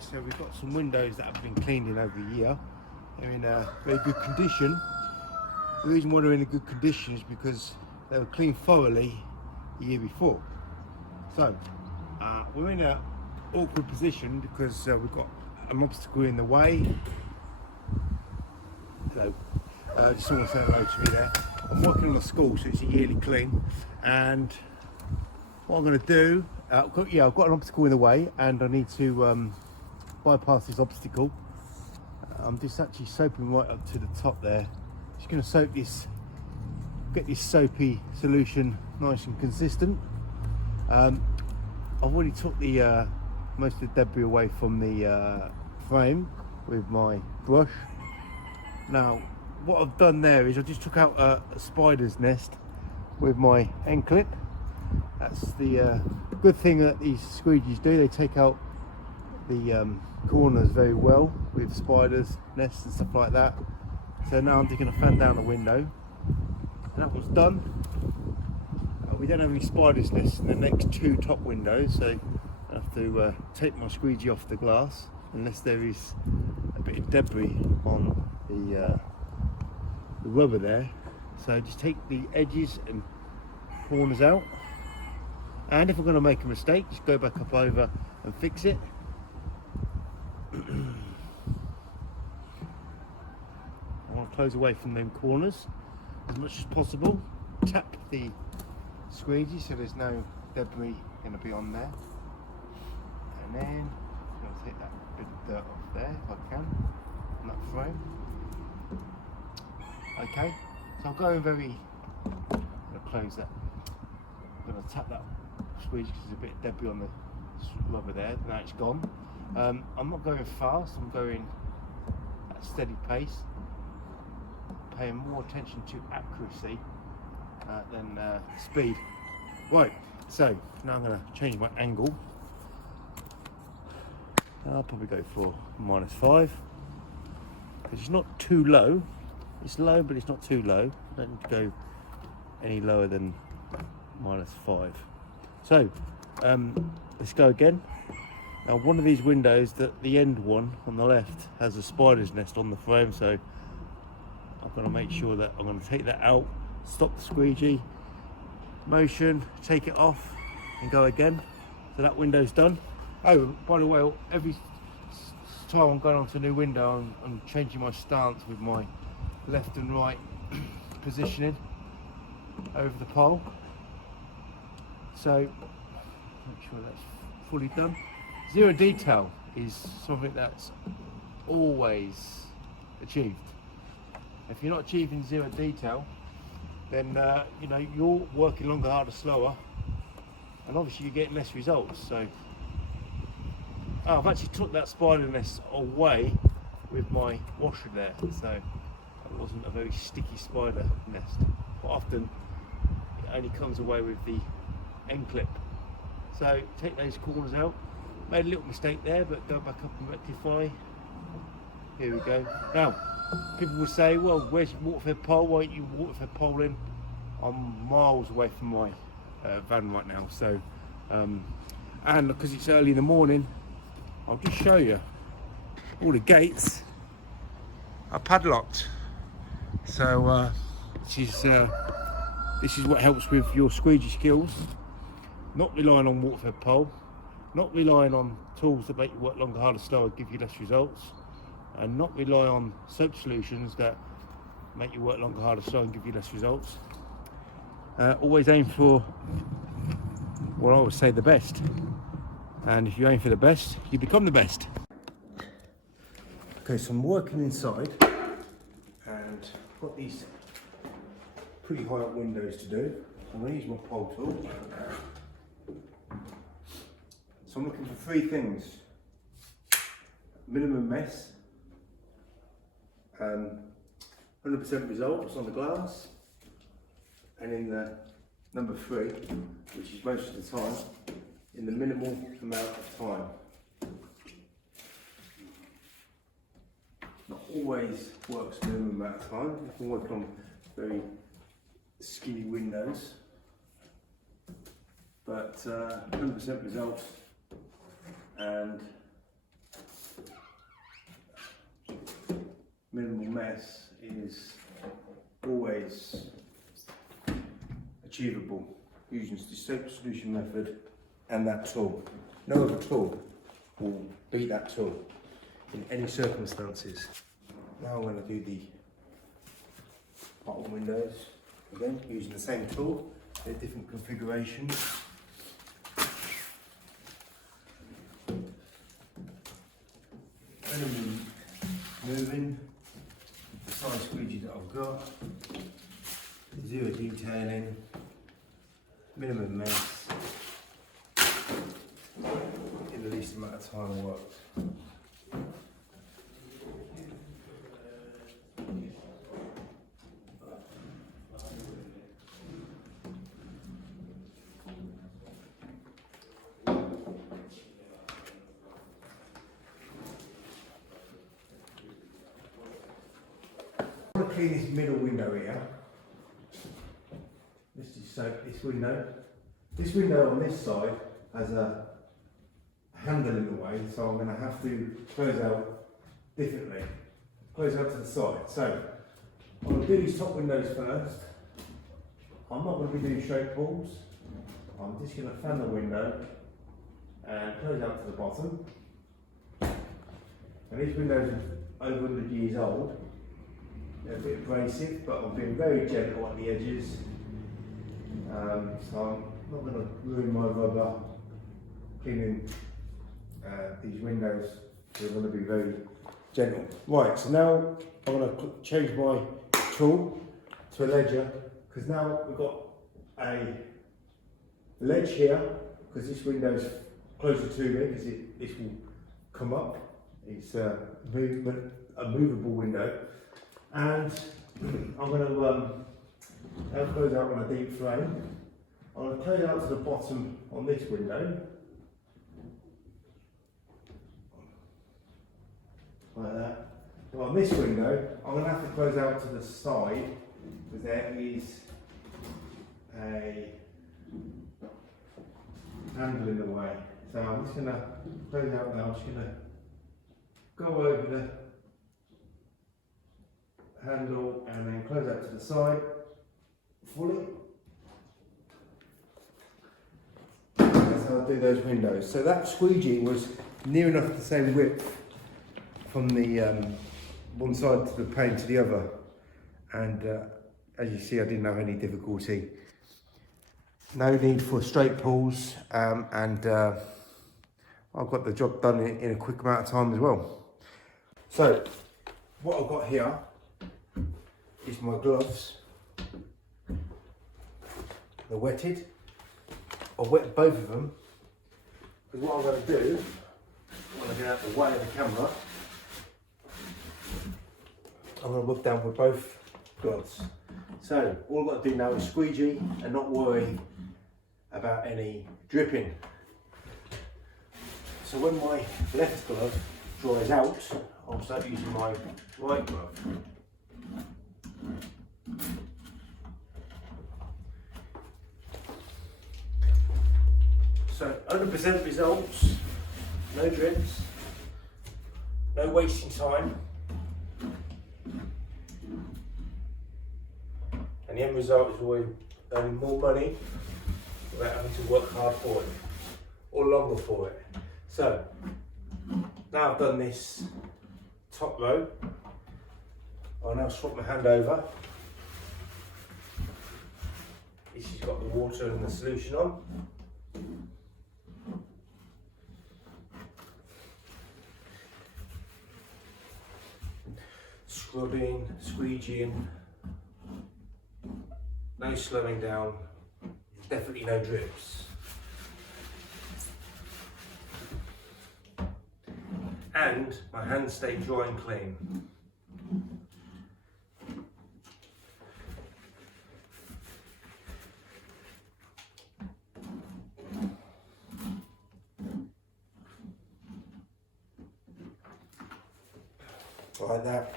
So we've got some windows that have been cleaned in over a year. They're in very good condition. The reason why they're in a good condition is because they were cleaned thoroughly the year before. So we're in an awkward position because we've got an obstacle in the way. Hello. Just someone saying hello to me there. I'm working on a school, so it's a yearly clean. And what I'm going to do, I've got an obstacle in the way, and I need to bypass this obstacle. I'm just actually soaping right up to the top there. Just going to soap this, get this soapy solution nice and consistent. I've already took the most of the debris away from the frame with my brush. Now, what I've done there is I just took out a spider's nest with my end clip. That's the good thing that these squeegees do. They take out the corners very well with spiders, nests and stuff like that. So now I'm just going to fan down the window. And that one's done. We don't have any spiders nests in the next two top windows, so I have to take my squeegee off the glass unless there is a bit of debris on the rubber there. So just take the edges and corners out, and if we're going to make a mistake, just go back up over and fix it. I want to close away from them corners as much as possible. Tap the squeegee so there's no debris going to be on there, and then I'm going to take that bit of dirt off there if I can on that frame. Okay, so I'm going very, I'm going to close that, I'm going to tap that squeegee because there's a bit of debris on the rubber there. Now it's gone. I'm not going fast, I'm going at a steady pace, paying more attention to accuracy than speed. Right, so now I'm going to change my angle. I'll probably go for -5 because it's not too low. It's low, but it's not too low. I don't need to go any lower than -5. So let's go again. Now, one of these windows, the end one on the left, has a spider's nest on the frame, so I'm going to make sure that I'm going to take that out, stop the squeegee motion, take it off, and go again. So that window's done. Oh, by the way, every time I'm going onto a new window, I'm changing my stance with my left and right positioning over the pole. So make sure that's fully done. Zero detail is something that's always achieved. If you're not achieving zero detail, then you know, you're working longer, harder, slower, and obviously you get less results. So I've actually took that spider nest away with my washer there, so it wasn't a very sticky spider nest. Quite often it only comes away with the end clip. So take those corners out. Made a little mistake there, but go back up and rectify. Here we go. Now, people will say, well, where's your water-fed pole? Why aren't you water-fed pole in? I'm miles away from my van right now, so and because it's early in the morning, I'll just show you. All the gates are padlocked, so this is what helps with your squeegee skills. Not relying on water-fed pole, not relying on tools that make you work longer, harder, slower, give you less results, and not rely on soap solutions that make you work longer, harder, slower, and give you less results. Always aim for, well, I would say, the best. And if you aim for the best, you become the best. Okay, so I'm working inside, and I've got these pretty high up windows to do. I'm going to use my pole tool. So I'm looking for three things: minimum mess, 100% results on the glass, and in the number 3, which is most of the time, in the minimal amount of time. Not always works minimum amount of time. You can work on very skinny windows, but 100% results and minimal mess is always achievable using the soap solution method and that tool. No other tool will beat that tool in any circumstances. Now I'm going to do the bottom windows again using the same tool, they're different configurations. Minimum moving, the size squeegee that I've got, zero detailing, minimum mess, in the least amount of time worked. I'm going to clean this middle window here. This is soap this window. This window on this side has a handle in the way, so I'm going to have to close out differently. Close out to the side. So I'm going to do these top windows first. I'm not going to be doing straight pulls. I'm just going to fan the window and close out to the bottom. And these windows are over 100 years old. They're a bit abrasive, but I'm being very gentle at the edges. So I'm not going to ruin my rubber cleaning these windows. So I'm going to be very gentle. Right, so now I'm going to change my tool to a ledger, because now we've got a ledge here, because this window's closer to me, because this will come up. It's a movable window. And I'm going to close out on a deep frame. I'm going to close out to the bottom on this window, like that. Well, on this window, I'm going to have to close out to the side, because there is a handle in the way. So I'm just going to close out now. I'm just going to go over the handle and then close out to the side fully. That's how I do those windows. So that squeegee was near enough the same width from the one side to the pane to the other, and as you see, I didn't have any difficulty. No need for straight pulls, and I've got the job done in a quick amount of time as well. So what I've got here is my gloves. They're wetted. I've wet both of them, because what I'm going to do, I'm going to get out of the way of the camera. I'm going to rub down with both gloves. So all I've got to do now is squeegee and not worry about any dripping. So when my left glove dries out, I'll start using my right glove. So 100% results, no drips, no wasting time, and the end result is always earning more money without having to work hard for it, or longer for it. So now I've done this top row, I'll now swap my hand over. This has got the water and the solution on. Scrubbing, squeegeeing, no slowing down, definitely no drips. And my hands stay dry and clean. Like that.